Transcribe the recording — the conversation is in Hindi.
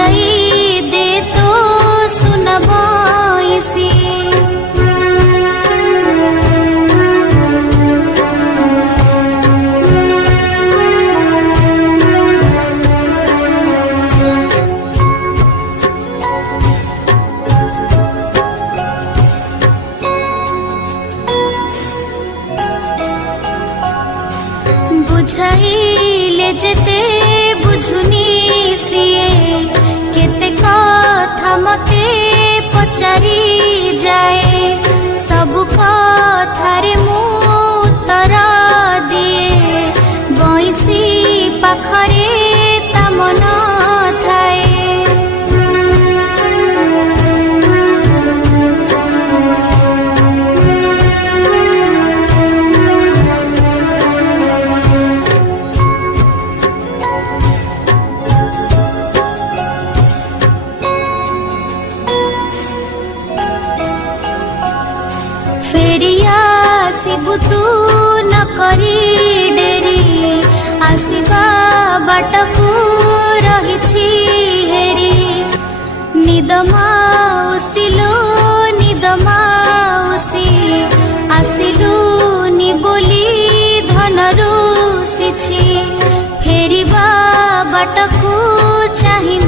बुझाई दे तो सुनबाई सी। बुझाइले जेते बुझुनी सिए केते कथा मते पचारी जाए सब कथारे मु उत्तर दिए बइसी पाखरे ता मन थाए। आसिबु तू न करी डेरी आसिबा बाटकू रहिछि हेरी। निद माउसिलो निद माउसी आसिलु नि बोली धनरु सिछि फेरिबा बाटकू चाहि